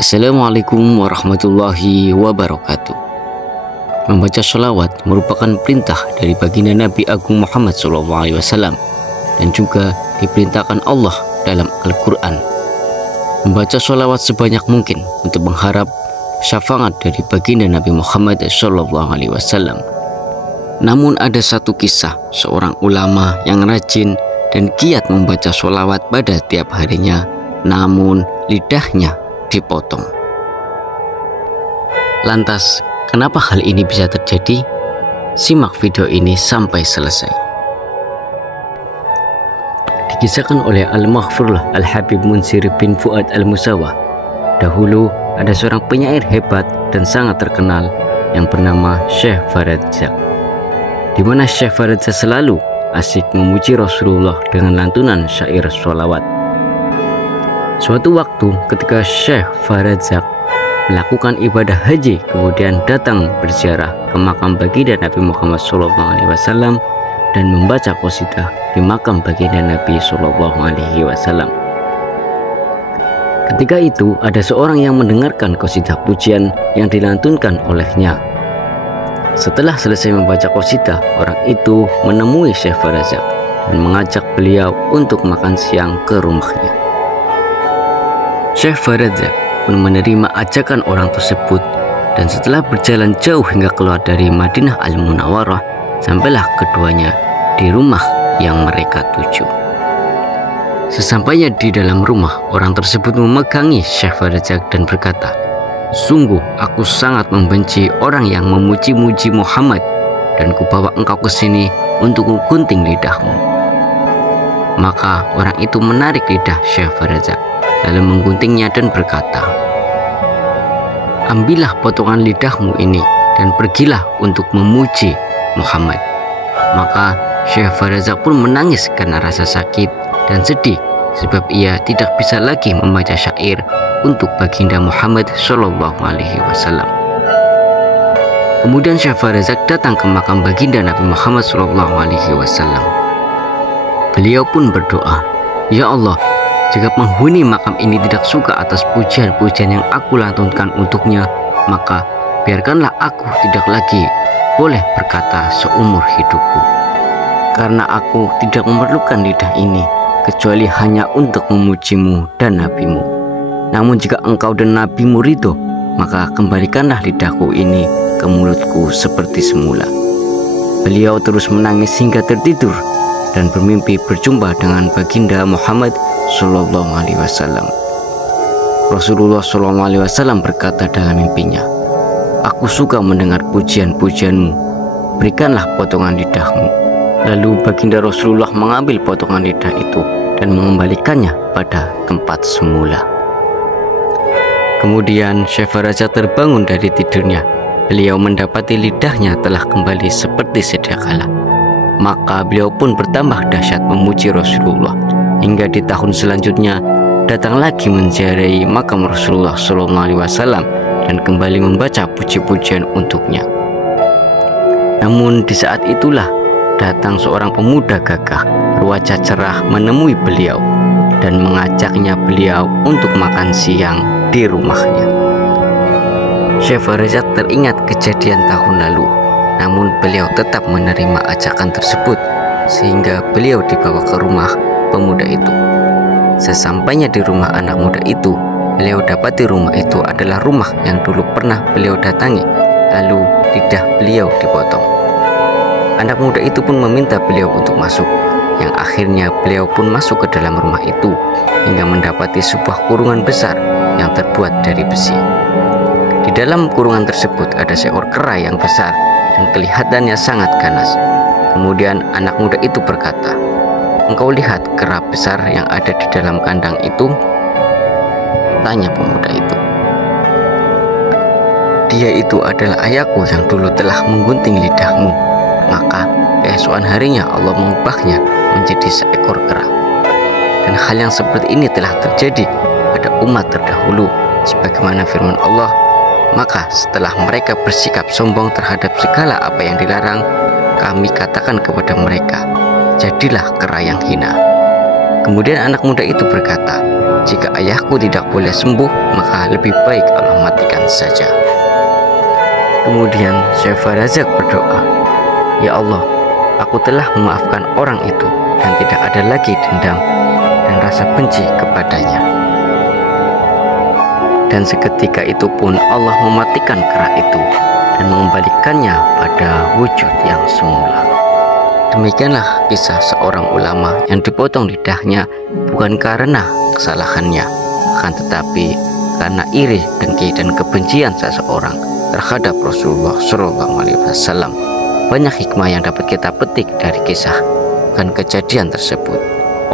Assalamualaikum warahmatullahi wabarakatuh. Membaca sholawat merupakan perintah dari baginda Nabi Agung Muhammad SAW dan juga diperintahkan Allah dalam Al-Quran. Membaca sholawat sebanyak mungkin untuk mengharap syafaat dari baginda Nabi Muhammad SAW. Namun ada satu kisah seorang ulama yang rajin dan giat membaca sholawat pada tiap harinya, namun lidahnya dipotong. Lantas, kenapa hal ini bisa terjadi? Simak video ini sampai selesai. Dikisahkan oleh Al-Maghfurlah Al-Habib Munsir bin Fuad Al-Musawah, dahulu ada seorang penyair hebat dan sangat terkenal yang bernama Syekh Faradza, di mana Syekh Faradza selalu asik memuji Rasulullah dengan lantunan syair sholawat. Suatu waktu ketika Syekh Faradza melakukan ibadah haji, kemudian datang berziarah ke makam baginda Nabi Muhammad SAW dan membaca qasidah di makam baginda Nabi SAW. Ketika itu ada seorang yang mendengarkan qasidah pujian yang dilantunkan olehnya. Setelah selesai membaca qasidah, orang itu menemui Syekh Faradza dan mengajak beliau untuk makan siang ke rumahnya. Syekh Faradza pun menerima ajakan orang tersebut, dan setelah berjalan jauh hingga keluar dari Madinah Al-Munawwarah, sampailah keduanya di rumah yang mereka tuju. Sesampainya di dalam rumah, orang tersebut memegangi Syekh Faradza dan berkata, "Sungguh aku sangat membenci orang yang memuji-muji Muhammad, dan kubawa engkau ke sini untuk menggunting lidahmu." Maka orang itu menarik lidah Syekh Faradza lalu mengguntingnya dan berkata, "Ambillah potongan lidahmu ini dan pergilah untuk memuji Muhammad." Maka Syekh Faradza pun menangis karena rasa sakit dan sedih, sebab ia tidak bisa lagi membaca syair untuk baginda Muhammad SAW. Kemudian Syekh Faradza datang ke makam baginda Nabi Muhammad SAW. Beliau pun berdoa, "Ya Allah, jika penghuni makam ini tidak suka atas pujian-pujian yang aku lantunkan untuknya, maka biarkanlah aku tidak lagi boleh berkata seumur hidupku. Karena aku tidak memerlukan lidah ini, kecuali hanya untuk memujimu dan nabimu. Namun jika engkau dan nabimu ridho, maka kembalikanlah lidahku ini ke mulutku seperti semula." Beliau terus menangis hingga tertidur dan bermimpi berjumpa dengan baginda Muhammad SAW. Rasulullah SAW berkata dalam mimpinya, "Aku suka mendengar pujian-pujianmu, berikanlah potongan lidahmu." Lalu baginda Rasulullah mengambil potongan lidah itu dan mengembalikannya pada tempat semula. Kemudian Syekh Faradza terbangun dari tidurnya. Beliau mendapati lidahnya telah kembali seperti sedia kala. Maka beliau pun bertambah dahsyat memuji Rasulullah, hingga di tahun selanjutnya datang lagi menziarahi makam Rasulullah SAW dan kembali membaca puji-pujian untuknya. Namun di saat itulah datang seorang pemuda gagah berwajah cerah menemui beliau dan mengajaknya beliau untuk makan siang di rumahnya. Syekh Faradza teringat kejadian tahun lalu, namun beliau tetap menerima ajakan tersebut sehingga beliau dibawa ke rumah pemuda itu. Sesampainya di rumah anak muda itu, beliau dapati rumah itu adalah rumah yang dulu pernah beliau datangi, lalu lidah beliau dipotong. Anak muda itu pun meminta beliau untuk masuk, yang akhirnya beliau pun masuk ke dalam rumah itu hingga mendapati sebuah kurungan besar yang terbuat dari besi. Di dalam kurungan tersebut ada seekor kera yang besar dan kelihatannya sangat ganas. Kemudian anak muda itu berkata, "Engkau lihat kera besar yang ada di dalam kandang itu?" Tanya pemuda itu. "Dia itu adalah ayahku yang dulu telah menggunting lidahmu." Maka keesokan harinya Allah mengubahnya menjadi seekor kera. Dan hal yang seperti ini telah terjadi pada umat terdahulu, sebagaimana firman Allah, "Maka setelah mereka bersikap sombong terhadap segala apa yang dilarang, kami katakan kepada mereka, jadilah kera yang hina." Kemudian anak muda itu berkata, Jika ayahku tidak boleh sembuh, maka lebih baik Allah matikan saja. Kemudian Syekh Farazak berdoa, "Ya Allah, aku telah memaafkan orang itu dan tidak ada lagi dendam dan rasa benci kepadanya." Dan seketika itu pun Allah mematikan kera itu dan mengembalikannya pada wujud yang semula. Demikianlah kisah seorang ulama yang dipotong lidahnya bukan karena kesalahannya, akan tetapi karena iri, dengki, dan kebencian seseorang terhadap Rasulullah SAW. Banyak hikmah yang dapat kita petik dari kisah dan kejadian tersebut.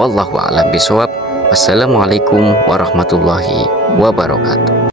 Wallahu a'lam bishawab. Wassalamualaikum warahmatullahi wabarakatuh.